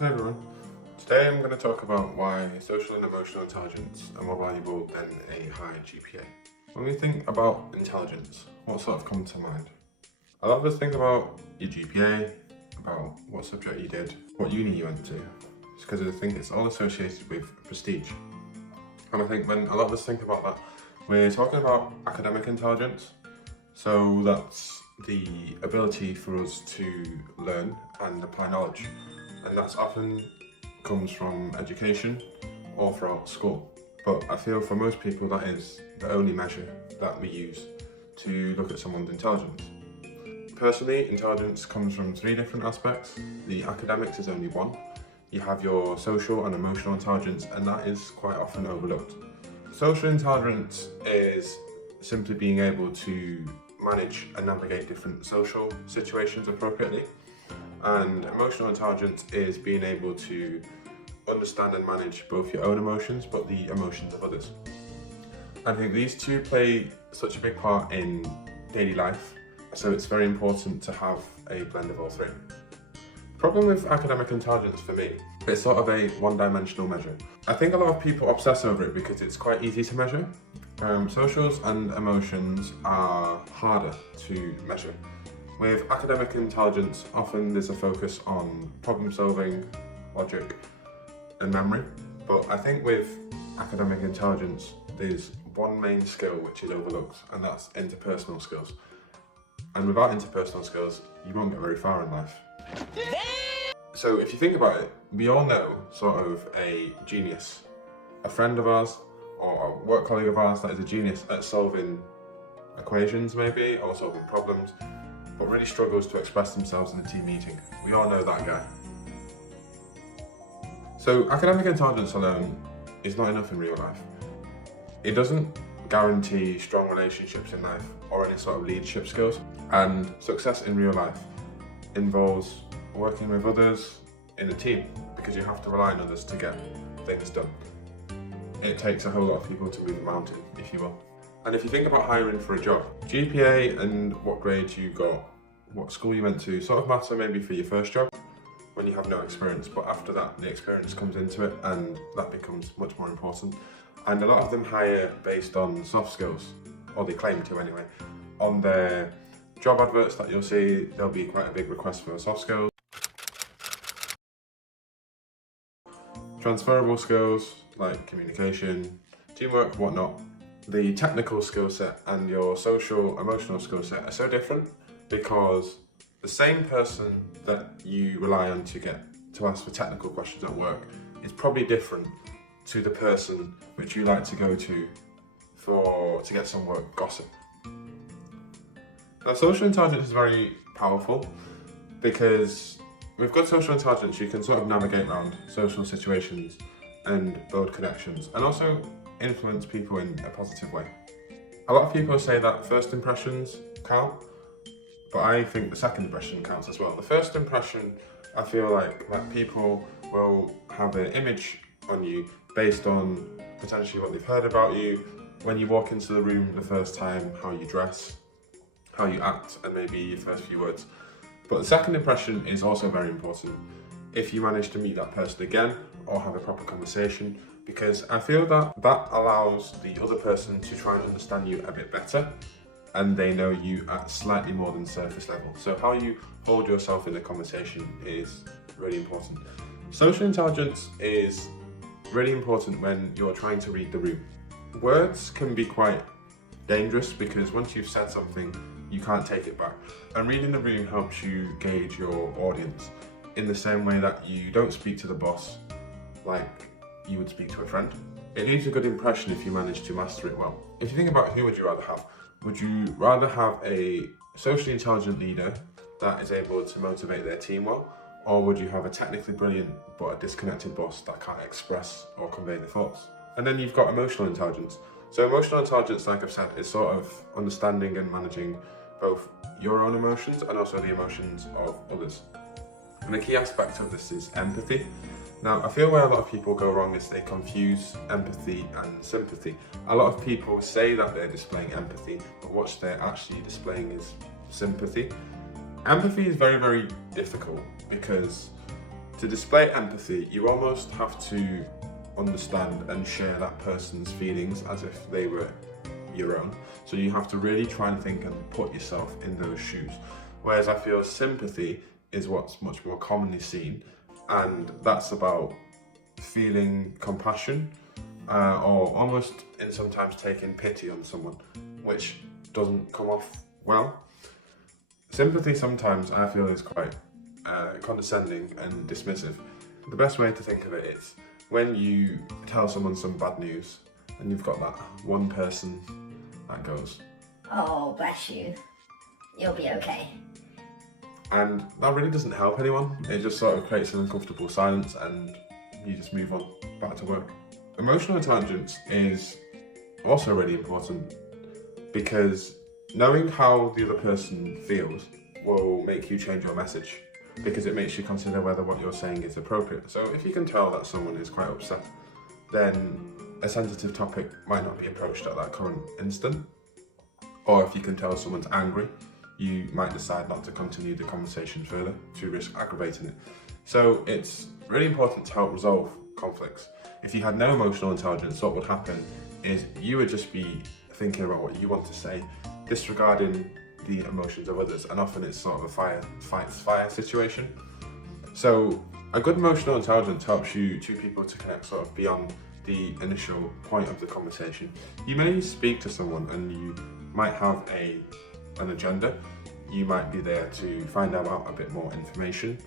Hey everyone, today I'm going to talk about why social and emotional intelligence are more valuable than a high GPA. When we think about intelligence, what sort of comes to mind? A lot of us think about your GPA, about what subject you did, what uni you went to. It's because I think it's all associated with prestige. And I think when a lot of us think about that, we're talking about academic intelligence. So that's the ability for us to learn and apply knowledge. And that's often comes from education or from school. But I feel for most people that is the only measure that we use to look at someone's intelligence. Personally, intelligence comes from three different aspects. The academics is only one. You have your social and emotional intelligence, and that is quite often overlooked. Social intelligence is simply being able to manage and navigate different social situations appropriately. And emotional intelligence is being able to understand and manage both your own emotions, but the emotions of others. I think these two play such a big part in daily life, so it's very important to have a blend of all three. Problem with academic intelligence for me, it's sort of a one-dimensional measure. I think a lot of people obsess over it because it's quite easy to measure. Socials and emotions are harder to measure. With academic intelligence, often there's a focus on problem solving, logic, and memory. But I think with academic intelligence, there's one main skill which is overlooked, and that's interpersonal skills. And without interpersonal skills, you won't get very far in life. So if you think about it, we all know sort of a genius, a friend of ours, or a work colleague of ours that is a genius at solving equations maybe, or solving problems, but really struggles to express themselves in a team meeting. We all know that guy. So academic intelligence alone is not enough in real life. It doesn't guarantee strong relationships in life or any sort of leadership skills. And success in real life involves working with others in a team, because you have to rely on others to get things done. It takes a whole lot of people to move a mountain, if you will. And if you think about hiring for a job, GPA and what grades you got, what school you went to, sort of matter maybe for your first job when you have no experience, but after that the experience comes into it and that becomes much more important. And a lot of them hire based on soft skills, or they claim to anyway. On their job adverts that you'll see, there'll be quite a big request for soft skills. Transferable skills like communication, teamwork, whatnot. The technical skill set and your social, emotional skill set are so different, because the same person that you rely on to ask for technical questions at work is probably different to the person which you like to go to get some work gossip. Now, social intelligence is very powerful because with good social intelligence you can sort of navigate around social situations and build connections, and also influence people in a positive way. A lot of people say that first impressions count, but I think the second impression counts as well. The first impression, I feel like people will have an image on you based on potentially what they've heard about you, when you walk into the room the first time, how you dress, how you act, and maybe your first few words. But the second impression is also very important if you manage to meet that person again or have a proper conversation, because I feel that allows the other person to try and understand you a bit better, and they know you at slightly more than surface level. So how you hold yourself in the conversation is really important. Social intelligence is really important when you're trying to read the room. Words can be quite dangerous because once you've said something, you can't take it back. And reading the room helps you gauge your audience in the same way that you don't speak to the boss like you would speak to a friend. It leaves a good impression if you manage to master it well. If you think about who would you rather have? Would you rather have a socially intelligent leader that is able to motivate their team well, or would you have a technically brilliant but a disconnected boss that can't express or convey their thoughts? And then you've got emotional intelligence. So emotional intelligence, like I've said, is sort of understanding and managing both your own emotions and also the emotions of others. And a key aspect of this is empathy. Now, I feel where a lot of people go wrong is they confuse empathy and sympathy. A lot of people say that they're displaying empathy, but what they're actually displaying is sympathy. Empathy is very, very difficult because To display empathy, you almost have to understand and share that person's feelings as if they were your own. So you have to really try and think and put yourself in those shoes. Whereas I feel sympathy is what's much more commonly seen, and that's about feeling compassion or almost in sometimes taking pity on someone, which doesn't come off well. Sympathy sometimes I feel is quite condescending and dismissive. The best way to think of it is when you tell someone some bad news and you've got that one person that goes, "Oh, bless you, you'll be okay." And that really doesn't help anyone. It just sort of creates an uncomfortable silence and you just move on back to work. Emotional intelligence is also really important because knowing how the other person feels will make you change your message, because it makes you consider whether what you're saying is appropriate. So if you can tell that someone is quite upset, then a sensitive topic might not be approached at that current instant. Or if you can tell someone's angry, you might decide not to continue the conversation further to risk aggravating it. So it's really important to help resolve conflicts. If you had no emotional intelligence, what would happen is you would just be thinking about what you want to say, disregarding the emotions of others, and often it's sort of a fight-fire situation. So a good emotional intelligence helps two people to connect sort of beyond the initial point of the conversation. You may speak to someone and you might have an agenda. You might be there to find out a bit more information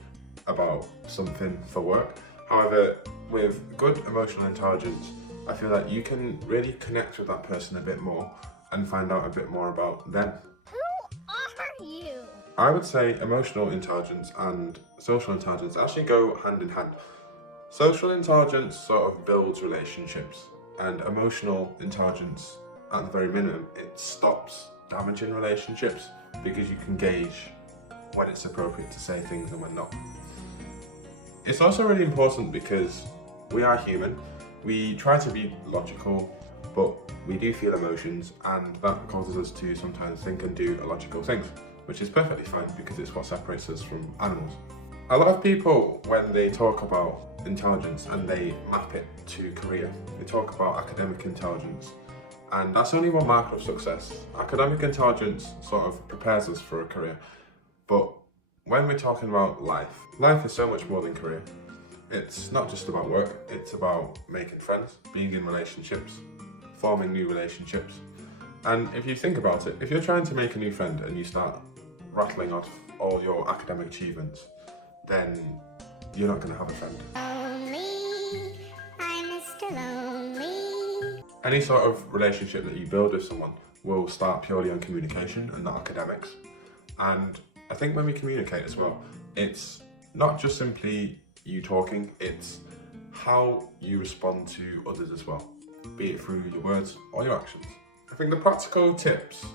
about something for work. However, with good emotional intelligence, I feel like you can really connect with that person a bit more and find out a bit more about them. Who are you? I would say emotional intelligence and social intelligence actually go hand in hand. Social intelligence sort of builds relationships, and emotional intelligence, at the very minimum, it stops damaging relationships because you can gauge when it's appropriate to say things and when not. It's also really important because we are human. We try to be logical, but we do feel emotions, and that causes us to sometimes think and do illogical things, which is perfectly fine because it's what separates us from animals. A lot of people, when they talk about intelligence and they map it to career, they talk about academic intelligence, and that's only one marker of success. Academic intelligence sort of prepares us for a career, but when we're talking about life is so much more than career. It's not just about work, it's about making friends, being in relationships, forming new relationships. And if you think about it, if you're trying to make a new friend and you start rattling off all your academic achievements, then you're not going to have a friend. Lonely, I'm Mr. Lonely. Any sort of relationship that you build with someone will start purely on communication and not academics. And I think when we communicate as well, it's not just simply you talking, it's how you respond to others as well, be it through your words or your actions. I think the practical tips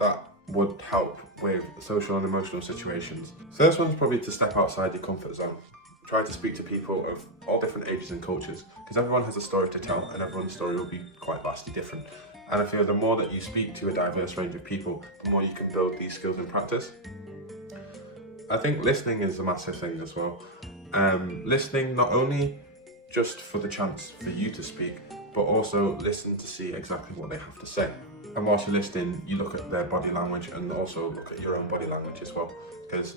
that would help with social and emotional situations. First one's probably to step outside your comfort zone. Try to speak to people of all different ages and cultures, because everyone has a story to tell and everyone's story will be quite vastly different. And I feel the more that you speak to a diverse range of people, the more you can build these skills in practice. I think listening is a massive thing as well. Listening not only just for the chance for you to speak, but also listen to see exactly what they have to say. And whilst you're listening, you look at their body language and also look at your own body language as well, because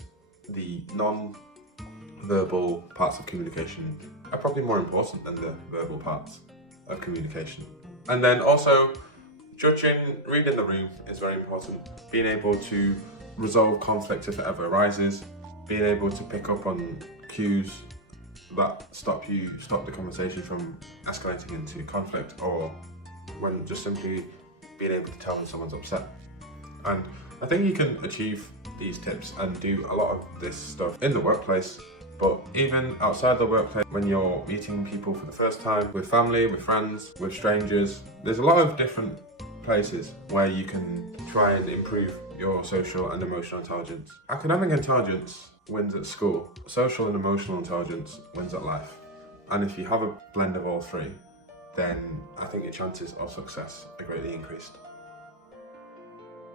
the non-verbal parts of communication are probably more important than the verbal parts of communication. And then also, reading the room is very important. Being able to resolve conflict if it ever arises, being able to pick up on cues that stop the conversation from escalating into conflict, or when just simply being able to tell when someone's upset. And I think you can achieve these tips and do a lot of this stuff in the workplace, but even outside the workplace, when you're meeting people for the first time, with family, with friends, with strangers, there's a lot of different places where you can try and improve your social and emotional intelligence. Academic intelligence wins at school. Social and emotional intelligence wins at life. And if you have a blend of all three, then I think your chances of success are greatly increased.